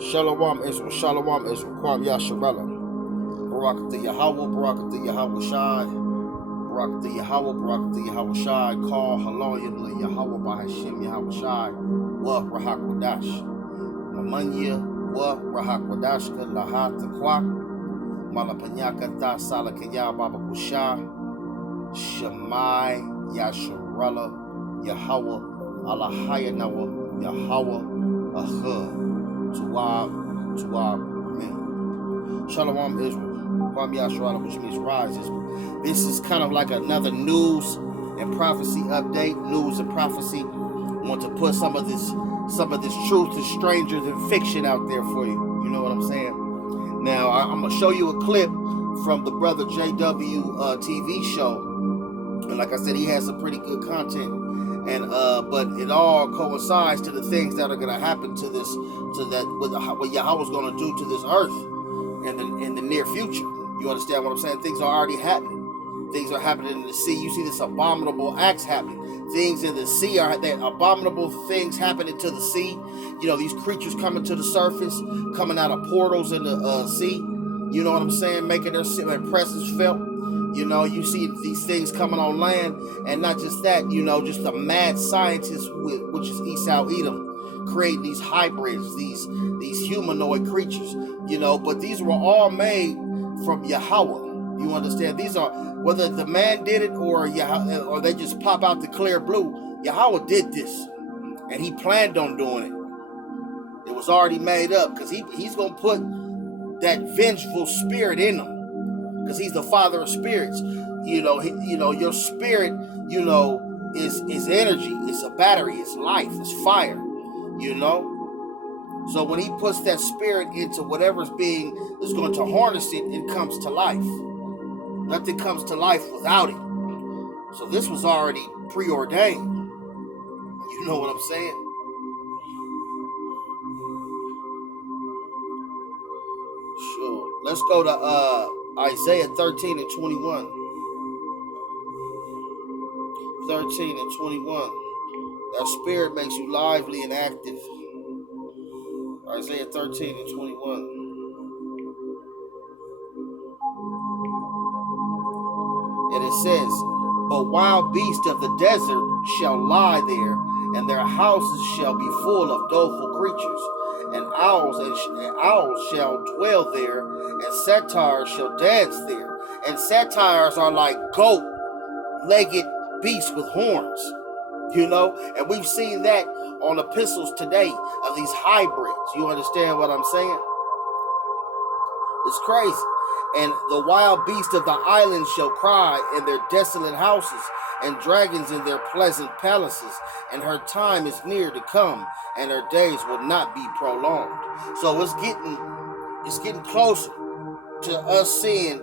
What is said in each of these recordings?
Shalom Israel, Shalom Israel, Kwam Yasharella, Barakatha Yahweh, Barakatha Yahweh Shai, Barakatha Yahweh, Barakatha Yahweh Shai, Call Haloyim Yahweh Bahashim Yahweh Shai, Wa Rahak Wadash, Mamanya, Wa Rahak Wadashka, Lahat the Kwak, Malapanyaka Ta Salakaya Baba Kusha, Shemai Yasharella, Yahweh, Allahayanawa, Yahweh, Ahud. Amen. Shalom Israel, Kwam Yasharala, which means rise Israel. This is kind of like another news and prophecy update. News and prophecy. I want to put some of this truth is stranger than fiction out there for you. You know what I'm saying? Now I'm gonna show you a clip from the brother JW TV show, and like I said, he has some pretty good content. And but it all coincides to the things that are going to happen to this, what Yahweh's going to do to this earth in the near future. You understand what I'm saying? Things are already happening. Things are happening in the sea. You see this abominable acts happening. Things in the sea are that abominable things happening to the sea. You know, these creatures coming to the surface, coming out of portals in the sea. You know what I'm saying? Making their presence felt. You know, you see these things coming on land, and not just that, you know, just the mad scientists, which is Esau Edom, creating these hybrids, these humanoid creatures, you know, but these were all made from Yahweh. You understand? These are, whether the man did it or they just pop out the clear blue, Yahweh did this, and he planned on doing it. It was already made up, because he's going to put that vengeful spirit in them. Because he's the father of spirits. You know, your spirit, you know, is energy. It's a battery. It's life. It's fire. You know. So when he puts that spirit into whatever's is going to harness it, it comes to life. Nothing comes to life without it. So this was already preordained. You know what I'm saying? Sure. Let's go to Isaiah 13 and 21. 13 and 21. That spirit makes you lively and active. Isaiah 13 and 21. And it says, "But wild beasts of the desert shall lie there, and their houses shall be full of doleful creatures. And owls shall dwell there, and satyrs shall dance there." And satyrs are like goat-legged beasts with horns, you know. And we've seen that on epistles today of these hybrids. You understand what I'm saying? It's crazy. "And the wild beasts of the islands shall cry in their desolate houses, and dragons in their pleasant palaces. And her time is near to come, and her days will not be prolonged." So it's getting closer to us seeing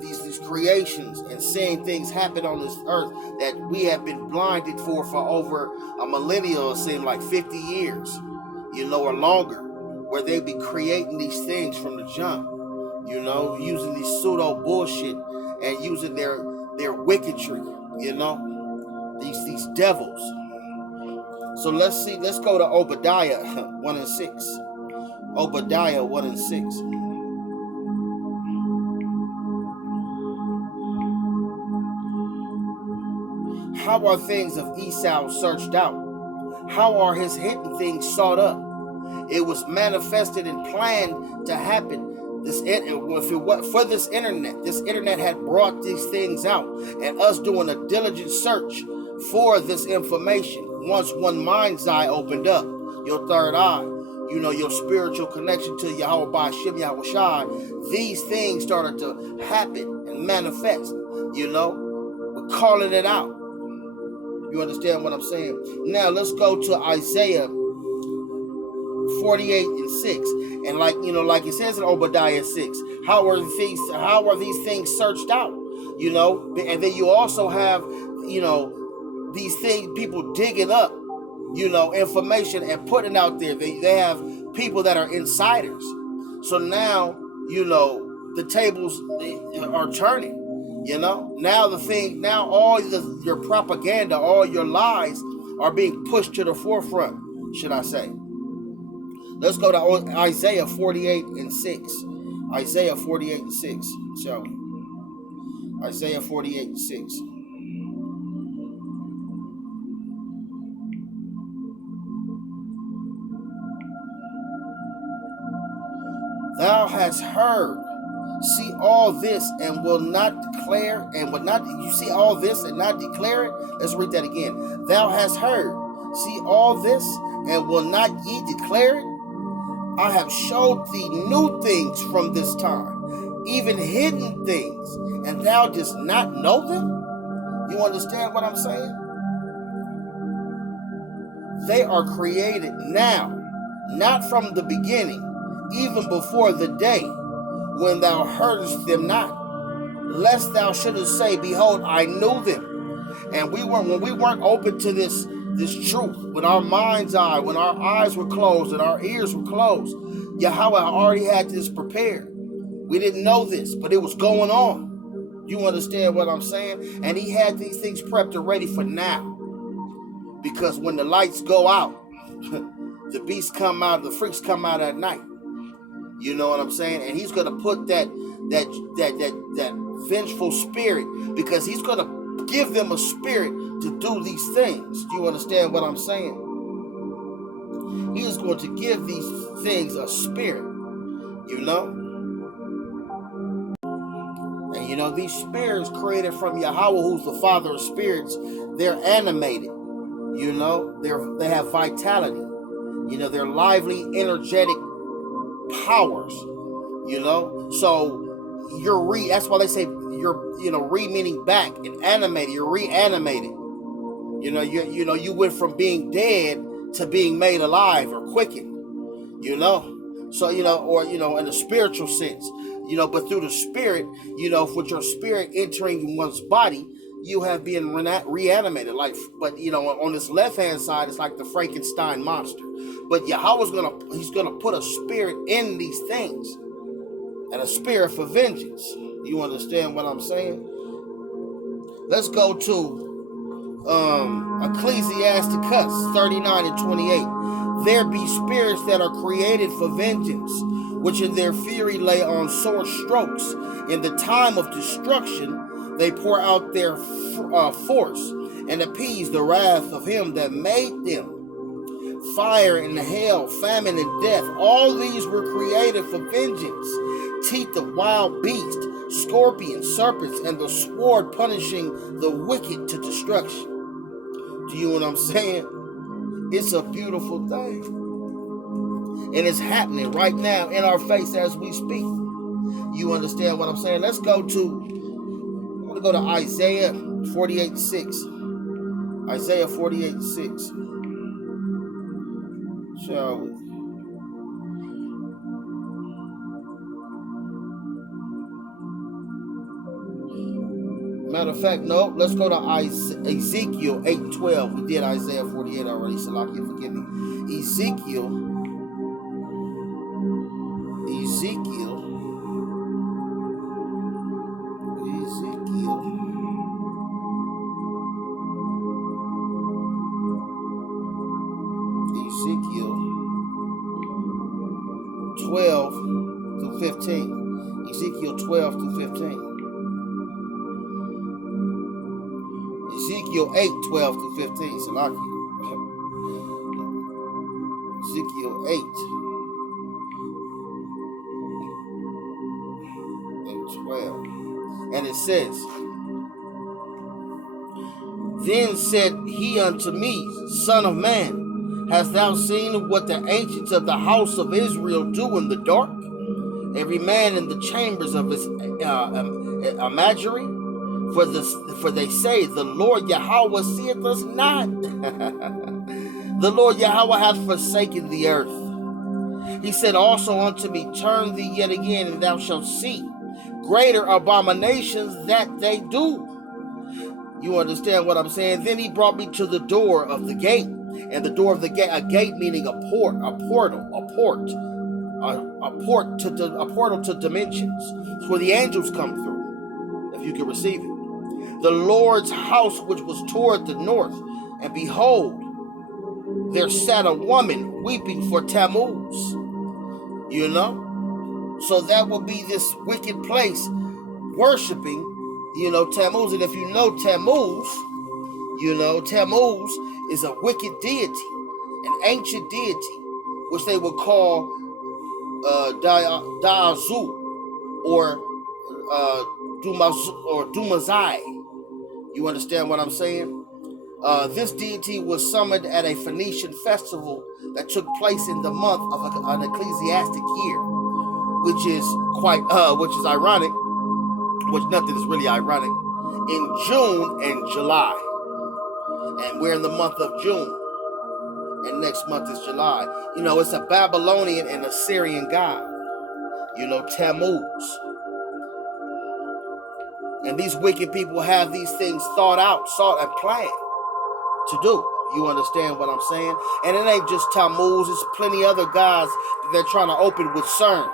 these creations and seeing things happen on this earth that we have been blinded for over a millennium. It seemed like 50 years, you know, or longer, where they be creating these things from the jump, you know, using these pseudo bullshit and using their wicketry, you know, these devils. So let's go to Obadiah 1 and 6. Obadiah 1 and 6. "How are things of Esau searched out? How are his hidden things sought up? It was manifested and planned to happen. If it was for this internet had brought these things out, and us doing a diligent search for this information. Once one mind's eye opened up, your third eye, you know, your spiritual connection to Yahweh Ba'ashim Yahweh Shai, these things started to happen and manifest. You know, we're calling it out. You understand what I'm saying? Now let's go to Isaiah 48 and 6. And like it says in Obadiah 6, how are these things searched out? You know, and then you also have, you know, these things, people digging up, you know, information and putting out there. They have people that are insiders. So now, you know, the tables are turning. You know, now all your propaganda, all your lies are being pushed to the forefront, should I say. Let's go to Isaiah 48 and 6. Isaiah 48 and 6, shall we? Isaiah 48 and 6. Thou hast heard, see all this and will not declare, and will not, you see all this and not declare it? Let's read that again. Thou hast heard, see all this and will not ye declare it? I have showed thee new things from this time, even hidden things, and thou dost not know them? You understand what I'm saying? They are created now, not from the beginning, even before the day when thou heardest them not, lest thou shouldest say, behold, I knew them. And when we weren't open to this truth, when our mind's eye, when our eyes were closed and our ears were closed, Yahweh already had this prepared. We didn't know this, but it was going on. You understand what I'm saying? And he had these things prepped and ready for now. Because when the lights go out, the beasts come out, the freaks come out at night. You know what I'm saying? And he's gonna put that vengeful spirit, because he's gonna give them a spirit to do these things. Do you understand what I'm saying? He is going to give these things a spirit, you know? And you know, these spirits created from Yahweh, who's the father of spirits, they're animated, you know? They have vitality, you know, they're lively, energetic powers, you know? So that's why they say you're, you know, meaning back, and animated, you're reanimated. You know, you went from being dead to being made alive or quickened, you know? So, you know, or, you know, in a spiritual sense, you know, but through the spirit, you know, with your spirit entering one's body, you have been reanimated. Like, but, you know, on this left-hand side, it's like the Frankenstein monster. But Yahweh's he's gonna put a spirit in these things, and a spirit for vengeance. You understand what I'm saying? Let's go to Ecclesiasticus 39 and 28. There be spirits that are created for vengeance, which in their fury lay on sore strokes. In the time of destruction, they pour out their force and appease the wrath of him that made them. Fire and hail, famine and death, all these were created for vengeance. Teeth of wild beasts, scorpions, serpents, and the sword punishing the wicked to destruction. Do you know what I'm saying? It's a beautiful thing. And it's happening right now in our face as we speak. You understand what I'm saying? I'm going to go to Isaiah 48:6. Isaiah 48:6. Shall we? Matter of fact, no. Let's go to Ezekiel 8:12. We did Isaiah 48 already, so forgive me. Ezekiel 12 through 15. Ezekiel 12 through 15. Ezekiel 8:12 through 15. Ezekiel 8 and 12. And it says, Then said he unto me, Son of man, hast thou seen what the ancients of the house of Israel do in the dark? Every man in the chambers of his imagery? For they say, the Lord Yahweh seeth us not. The Lord Yahweh hath forsaken the earth. He said also unto me, Turn thee yet again, and thou shalt see greater abominations that they do. You understand what I'm saying? Then he brought me to the door of the gate. And the door of the gate, a gate meaning a portal to dimensions. It's where the angels come through, if you can receive it. The Lord's house, which was toward the north, and behold, there sat a woman weeping for Tammuz. you know? So that will be this wicked place worshiping, Tammuz. And if you know Tammuz, Tammuz is a wicked deity, an ancient deity, which they would call Daazu or Dumazai. You understand what I'm saying? This deity was summoned at a Phoenician festival that took place in the month of an ecclesiastic year, which is ironic, which nothing is really ironic, in June and July. And we're in the month of June, and next month is July. It's a Babylonian and Assyrian god, Tammuz. And these wicked people have these things thought out, sought, and planned to do. You understand what I'm saying? And it ain't just Tammuz, it's plenty other gods that they're trying to open with CERN.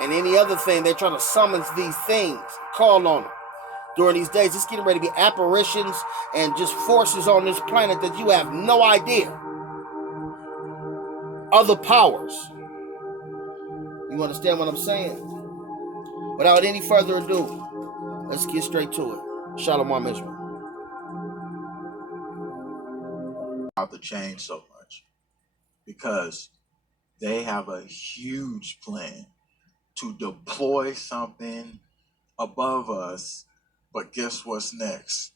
And any other thing, they're trying to summon these things, call on them. During these days, it's getting ready to be apparitions and just forces on this planet that you have no idea. Other powers. You understand what I'm saying? Without any further ado, let's get straight to it. Shalom Israel. About to change so much because they have a huge plan to deploy something above us. But guess what's next?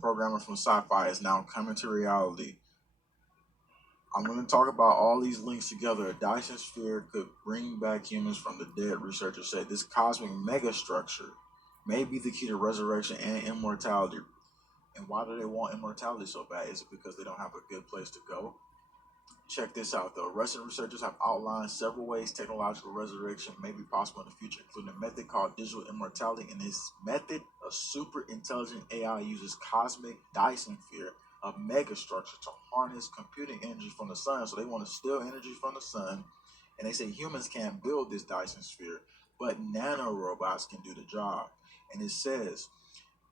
Programmer from sci-fi is now coming to reality. I'm going to talk about all these links together. A Dyson sphere could bring back humans from the dead, researchers say. This cosmic megastructure may be the key to resurrection and immortality. And why do they want immortality so bad? Is it because they don't have a good place to go? Check this out, though. Russian researchers have outlined several ways technological resurrection may be possible in the future, including a method called digital immortality. In this method, a super intelligent AI uses cosmic Dyson sphere, a megastructure, to harness computing energy from the sun. So they want to steal energy from the sun, and they say humans can't build this Dyson sphere, but nanorobots can do the job. And it says,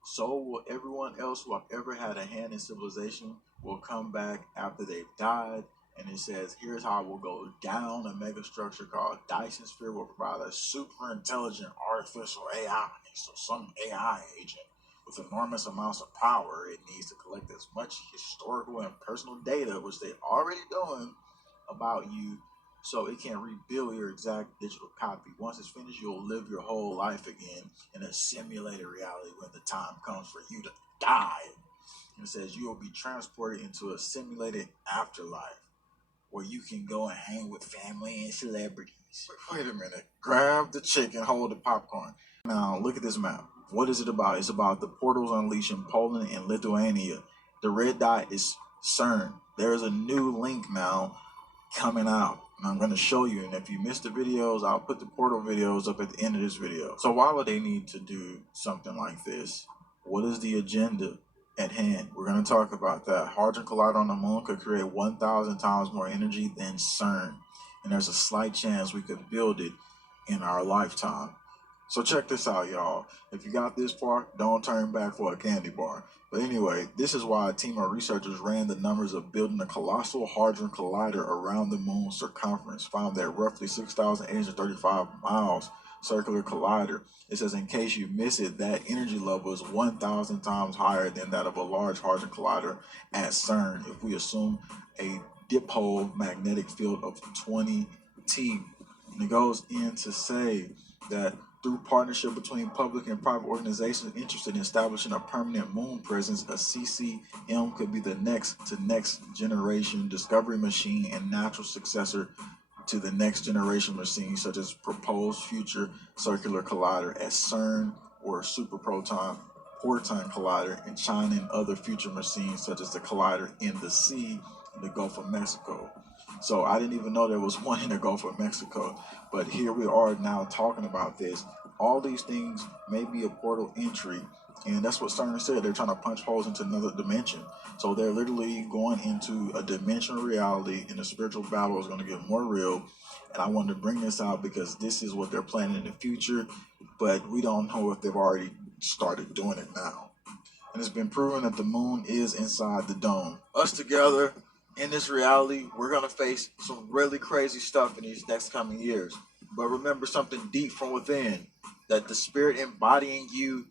so will everyone else who have ever had a hand in civilization will come back after they've died. And it says, here's how it will go down. A megastructure called Dyson Sphere will provide a super intelligent artificial AI. So some AI agent with enormous amounts of power. It needs to collect as much historical and personal data, which they're already doing, about you, so it can rebuild your exact digital copy. Once it's finished, you'll live your whole life again in a simulated reality when the time comes for you to die. And it says you will be transported into a simulated afterlife where you can go and hang with family and celebrities. Wait a minute. Grab the chicken, hold the popcorn. Now, look at this map. What is it about? It's about the portals unleashed in Poland and Lithuania. The red dot is CERN. There's a new link now coming out, and I'm going to show you. And if you missed the videos, I'll put the portal videos up at the end of this video. So why would they need to do something like this? What is the agenda at hand? We're going to talk about that. Hadron Collider on the moon could create 1,000 times more energy than CERN, and there's a slight chance we could build it in our lifetime. So check this out, y'all. If you got this far, don't turn back for a candy bar. But anyway, this is why a team of researchers ran the numbers of building a colossal Hadron Collider around the moon's circumference, found that roughly 6,835 miles circular collider. It says, in case you miss it, that energy level is 1,000 times higher than that of a large Hadron Collider at CERN, if we assume a dipole magnetic field of 20 T. And it goes in to say that through partnership between public and private organizations interested in establishing a permanent moon presence, a CCM could be the next generation discovery machine and natural successor to the next generation machines, such as proposed future circular collider at CERN or super proton collider in China, and other future machines such as the collider in the sea in the Gulf of Mexico. So I didn't even know there was one in the Gulf of Mexico, but here we are now talking about this. All these things may be a portal entry, and that's what CERN said. They're trying to punch holes into another dimension. So they're literally going into a dimensional reality, and the spiritual battle is going to get more real. And I wanted to bring this out because this is what they're planning in the future, but we don't know if they've already started doing it now. and it's been proven that the moon is inside the dome. Us together in this reality, we're going to face some really crazy stuff in these next coming years. But remember something deep from within, that the spirit embodying you